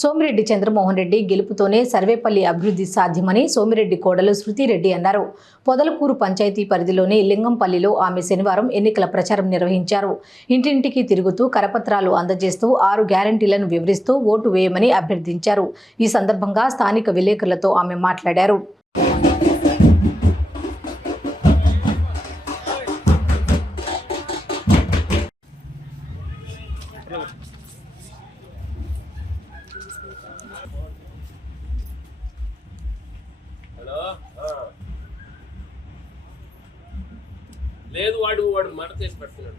సోమిరెడ్డి చంద్రమోహన్ రెడ్డి గెలుపుతోనే సర్వేపల్లి అభివృద్ధి సాధ్యమని సోమిరెడ్డి కోడలు శృతిరెడ్డి అన్నారు. పొదలకూరు పంచాయతీ పరిధిలోని లింగంపల్లిలో ఆమె శనివారం ఎన్నికల ప్రచారం నిర్వహించారు. ఇంటింటికి తిరుగుతూ కరపత్రాలు అందజేస్తూ 6 గ్యారంటీలను వివరిస్తూ ఓటు వేయమని అభ్యర్థించారు. ఈ సందర్భంగా స్థానిక విలేకరులతో ఆమె మాట్లాడారు. లేదు వాడు మాట చేసి పెడుతున్నాడు.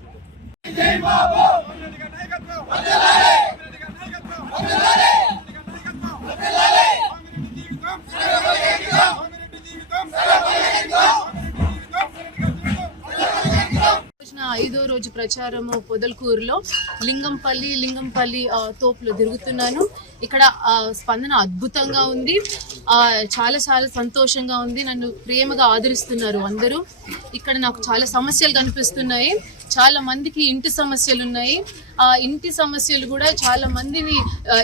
ఐదో రోజు ప్రచారము పొదలకూరులో లింగంపల్లి తోపులో తిరుగుతున్నాను. ఇక్కడ స్పందన అద్భుతంగా ఉంది. చాలా సంతోషంగా ఉంది. నన్ను ప్రేమగా ఆదరిస్తున్నారు అందరూ. ఇక్కడ నాకు చాలా సమస్యలు కనిపిస్తున్నాయి. చాలా మందికి ఇంటి సమస్యలు ఉన్నాయి. ఆ ఇంటి సమస్యలు కూడా చాలా మందిని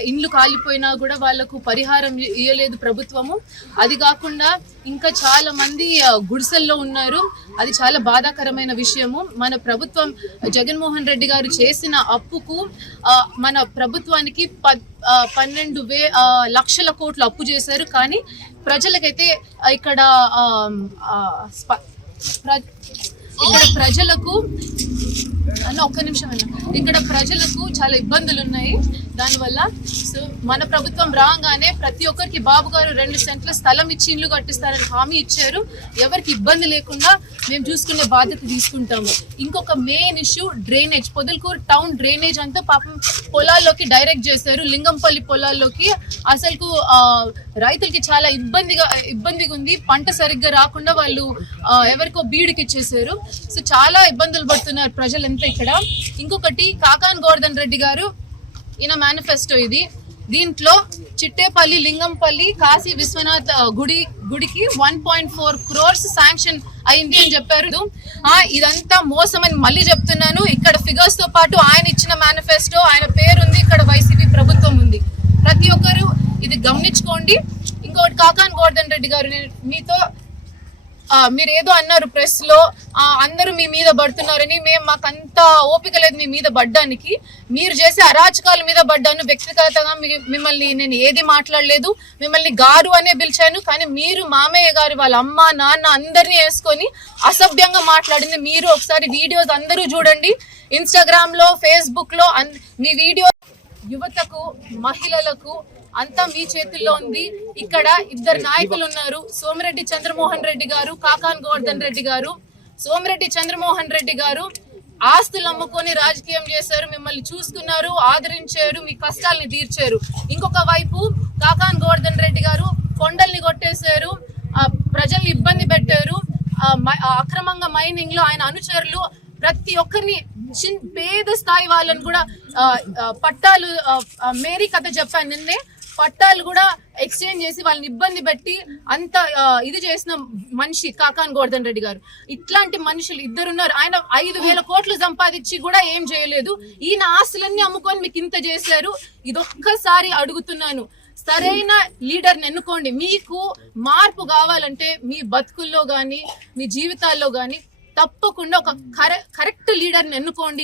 ఇండ్లు కాలిపోయినా కూడా వాళ్లకు పరిహారం ఇవ్వలేదు ప్రభుత్వము. అది కాకుండా ఇంకా చాలా మంది గుడిసెల్లో ఉన్నారు. అది చాలా బాధాకరమైన విషయము. మన ప్రభుత్వం జగన్మోహన్ రెడ్డి గారు చేసిన అప్పుకు మన ప్రభుత్వానికి 12 లక్షల కోట్లు అప్పు చేశారు. కానీ ప్రజలకైతే ఇక్కడ ప్రజలకు ఒక్క నిమిషం ఇక్కడ ప్రజలకు చాలా ఇబ్బందులు ఉన్నాయి. దానివల్ల సో మన ప్రభుత్వం రాగానే ప్రతి ఒక్కరికి బాబు గారు 2 సెంట్ల స్థలం ఇచ్చి ఇల్లు కట్టిస్తారని హామీ ఇచ్చారు. ఎవరికి ఇబ్బంది లేకుండా మేము చూసుకునే బాధ్యత తీసుకుంటాము. ఇంకొక main issue drainage. Podalakuru town drainage అంతా పాపం పొలాల్లోకి డైరెక్ట్ చేశారు. లింగంపల్లి పొలాల్లోకి అసలుకు రైతులకి చాలా ఇబ్బందిగా ఉంది. పంట సరిగ్గా రాకుండా వాళ్ళు ఎవరికో బీడుకి ఇచ్చేసారు. సో చాలా ఇబ్బందులు పడుతున్నారు ప్రజలంతా ఇక్కడ. ఇంకొకటి కాకాన్ గోవర్ధన్ రెడ్డి గారు ఈయన మేనిఫెస్టో ఇది. దీంట్లో చిట్టేపల్లి లింగంపల్లి కాశీ విశ్వనాథ్ గుడికి 1.4 crores శాంక్షన్ అయింది అని చెప్పారు. ఇదంతా మోసం అని మళ్ళీ చెప్తున్నాను. ఇక్కడ ఫిగర్స్ తో పాటు ఆయన ఇచ్చిన మేనిఫెస్టో, ఆయన పేరుంది, ఇక్కడ వైసీపీ ప్రభుత్వం ఉంది. ప్రతి ఒక్కరు ఇది గమనించుకోండి. ఇంకొకటి కాకాన్ గోవర్ధన్ రెడ్డి గారు, మీతో మీరు ఏదో అన్నారు ప్రెస్ లో, అందరూ మీ మీద పడుతున్నారని. మాకంత ఓపిక లేదు మీ మీద పడ్డానికి. మీరు చేసే అరాచకాల మీద పడ్డాను. వ్యక్తిగతంగా మిమ్మల్ని నేను ఏది మాట్లాడలేదు. మిమ్మల్ని గారు అనే పిలిచాను. కానీ మీరు మామయ్య గారు వాళ్ళ అమ్మ నాన్న అందరినీ వేసుకొని అసభ్యంగా మాట్లాడింది. మీరు ఒకసారి వీడియోస్ అందరూ చూడండి. ఇన్స్టాగ్రామ్ లో, ఫేస్బుక్ లో మీ వీడియో. యువతకు, మహిళలకు అంతా మీ చేతుల్లో ఉంది. ఇక్కడ 2 నాయకులు ఉన్నారు, సోమిరెడ్డి చంద్రమోహన్ రెడ్డి గారు, కాకాన్ గోవర్ధన్ రెడ్డి గారు. సోమిరెడ్డి చంద్రమోహన్ రెడ్డి గారు ఆస్తులు అమ్ముకొని రాజకీయం చేశారు. మిమ్మల్ని చూసుకున్నారు, ఆదరించారు, మీ కష్టాలని తీర్చారు. ఇంకొక వైపు కాకాన్ గోవర్ధన్ రెడ్డి గారు కొండల్ని కొట్టేశారు, ప్రజల్ని ఇబ్బంది పెట్టారు. అక్రమంగా మైనింగ్ లో ఆయన అనుచరులు ప్రతి ఒక్కరిని, పేద స్థాయి వాళ్ళని కూడా పట్టాలు, మేరీ కథ చెప్పాను నిన్నే, పట్టాలు కూడా ఎక్స్చేంజ్ చేసి వాళ్ళని ఇబ్బంది పెట్టి అంత ఇది చేసిన మనిషి కాకాన్ గోవర్ధన్ రెడ్డి గారు. ఇట్లాంటి మనుషులు 2 ఉన్నారు. ఆయన 5,000 కోట్లు సంపాదించి కూడా ఏం చేయలేదు. ఈయన ఆస్తులన్నీ అమ్ముకొని మీకు ఇంత చేశారు. ఇదొక్కసారి అడుగుతున్నాను, సరైన లీడర్ని ఎన్నుకోండి. మీకు మార్పు కావాలంటే మీ బతుకుల్లో కానీ మీ జీవితాల్లో కానీ తప్పకుండా ఒక కరెక్ట్ లీడర్ని ఎన్నుకోండి.